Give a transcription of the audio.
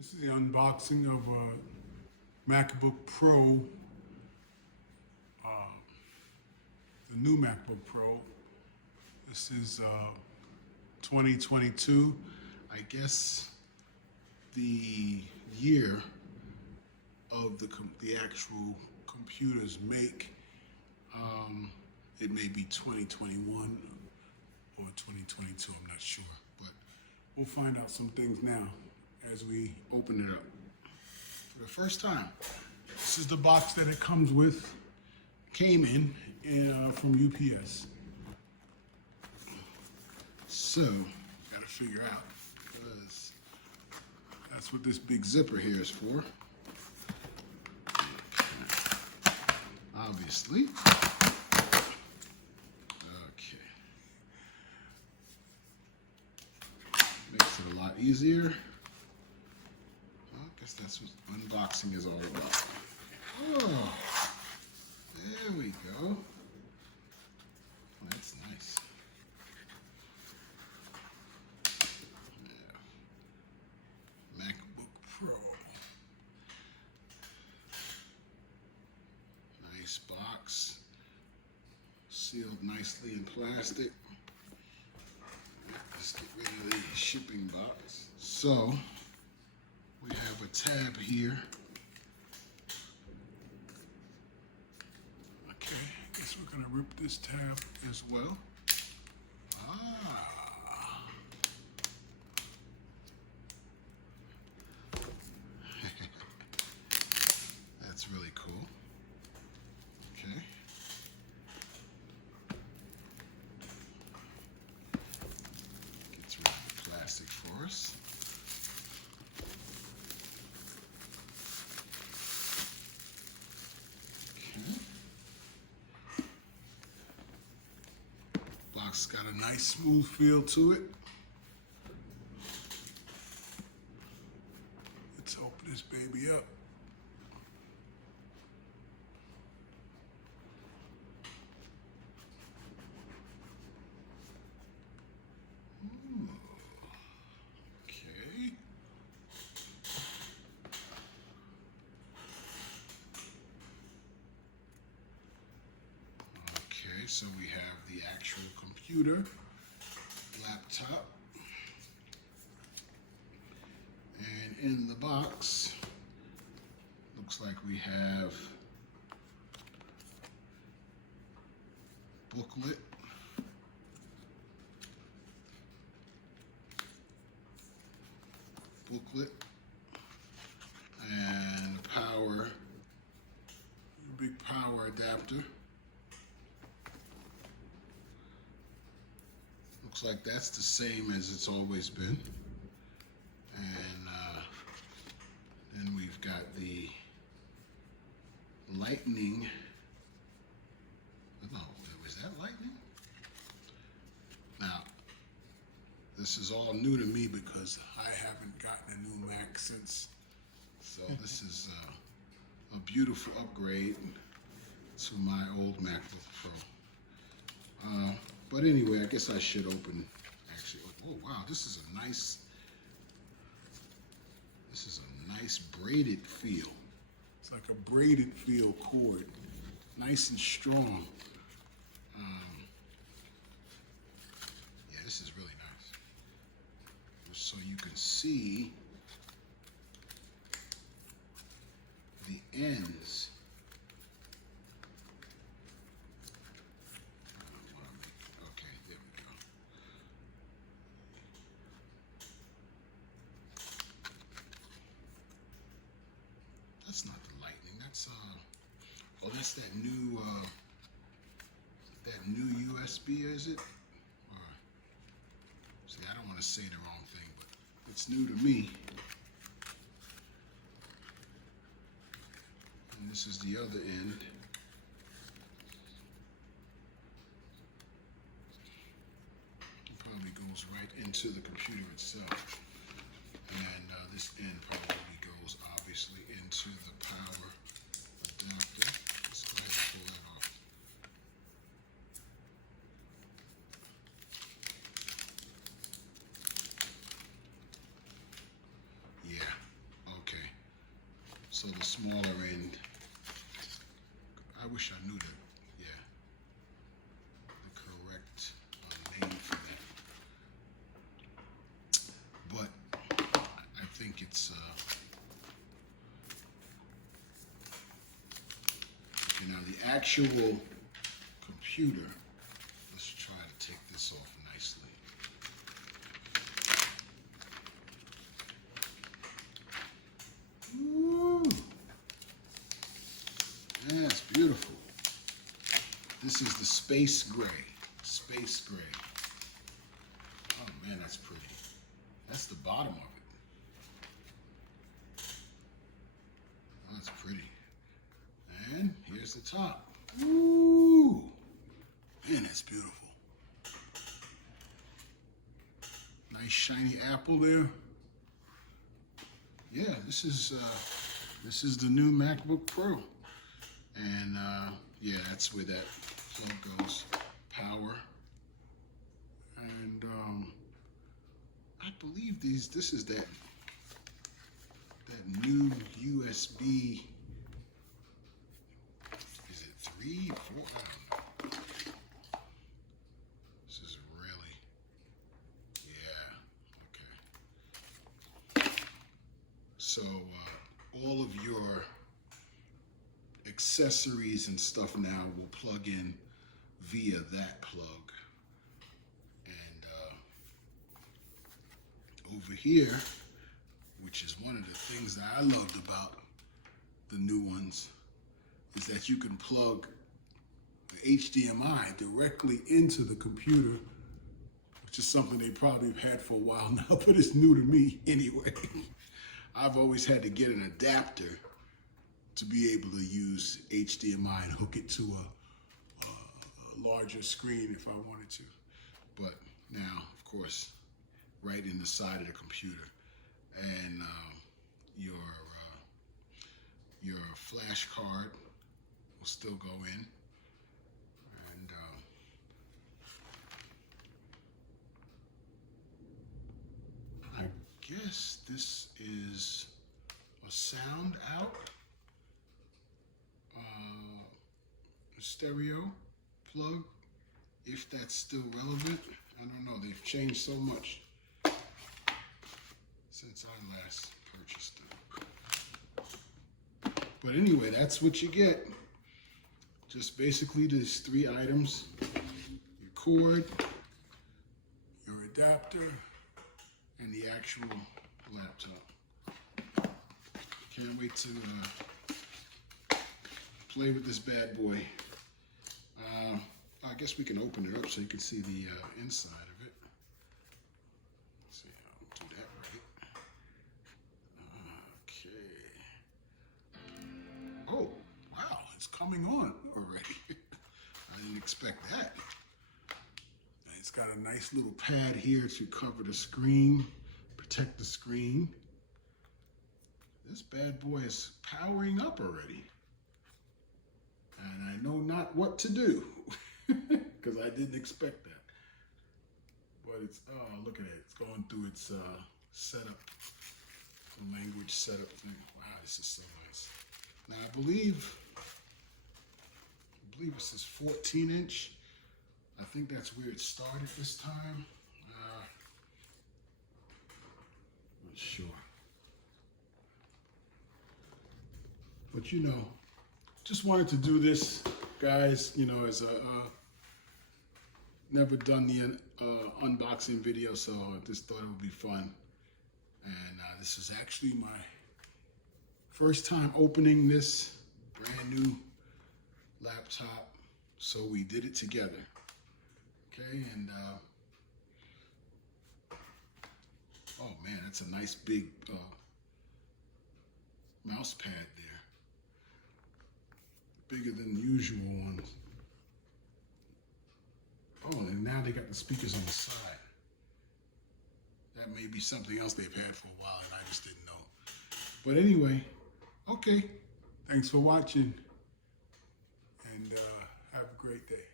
This is the unboxing of a MacBook Pro, the new MacBook Pro. This is 2022. I guess the year of the actual computer's make. It may be 2021 or 2022, I'm not sure, but we'll find out some things now as we open it up. For the first time, this is the box that it comes with, came in from UPS. So, gotta figure out, because that's what this big zipper here is for. Obviously. Okay. Makes it a lot easier. Well, I guess that's what unboxing is all about. Oh, there we go. That's nice. Yeah. MacBook Pro. Nice box. Sealed nicely in plastic. Let's get rid of the shipping box. So, we have a tab here. Okay, I guess we're gonna rip this tab as well. Ah. That's really cool. Okay. Gets rid of the plastic for us. Box got a nice smooth feel to it. Let's open this baby up. Okay. Okay, so we have the actual computer, laptop, and in the box, looks like we have booklet, and a power, a big power adapter. Looks like that's the same as it's always been. And then we've got the lightning. No, was that lightning? Now, this is all new to me because I haven't gotten a new Mac since. So this is a beautiful upgrade to my old MacBook Pro. But anyway, I guess I should open, actually, oh wow, this is a nice braided feel. It's like a braided feel cord, nice and strong. Yeah, this is really nice. So you can see the ends. That's not the lightning. That's oh, that's that new USB, is it? Or, see, I don't want to say the wrong thing, but it's new to me. And this is the other end. It probably goes right into the computer itself. And this end probably goes obviously into the power adapter. Let's go ahead and pull that off. Yeah, So the smaller end, I wish I knew that, yeah, the correct name for that. But I think it's, now the actual computer, let's try to take this off nicely. Ooh. Yeah, it's beautiful. This is the space gray. Space gray. Oh man, that's pretty. That's the bottom of it. Oh, that's pretty. And here's the top. Ooh. Man, that's beautiful. Nice shiny apple there. Yeah, this is the new MacBook Pro. And yeah, that's where that plug goes. Power. And I believe this is that new USB. Is it 3, 4? I don't know. This is really, yeah, okay. So all of your accessories and stuff now will plug in via that plug. And over here, which is one of the things that I loved about the new ones, is that you can plug the HDMI directly into the computer, which is something they probably have had for a while now, but it's new to me anyway. I've always had to get an adapter to be able to use HDMI and hook it to a larger screen if I wanted to. But now, of course, right in the side of the computer. And your flash card will still go in. And I guess this is a sound out, stereo plug, if that's still relevant. I don't know, they've changed so much since I last purchased them. But anyway, that's what you get. Just basically these 3 items: your cord, your adapter, and the actual laptop. Can't wait to play with this bad boy. I guess we can open it up so you can see the inside of it. Let's see how I'll do that right. Okay. Oh, wow, it's coming on already. I didn't expect that. It's got a nice little pad here to cover the screen, protect the screen. This bad boy is powering up already. And I know not what to do, because I didn't expect that. But it's, oh, look at it. It's going through its setup, the language setup thing. Wow, this is so nice. Now, I believe this is 14-inch. I think that's where it started this time. Not sure. But you know, just wanted to do this, guys, you know, as a never done the unboxing video, so I just thought it would be fun. And this is actually my first time opening this brand new laptop, so we did it together. Okay, and oh man, that's a nice big mouse pad there. Bigger than the usual ones. Oh, and now they got the speakers on the side. That may be something else they've had for a while and I just didn't know. But anyway, okay. Thanks for watching and have a great day.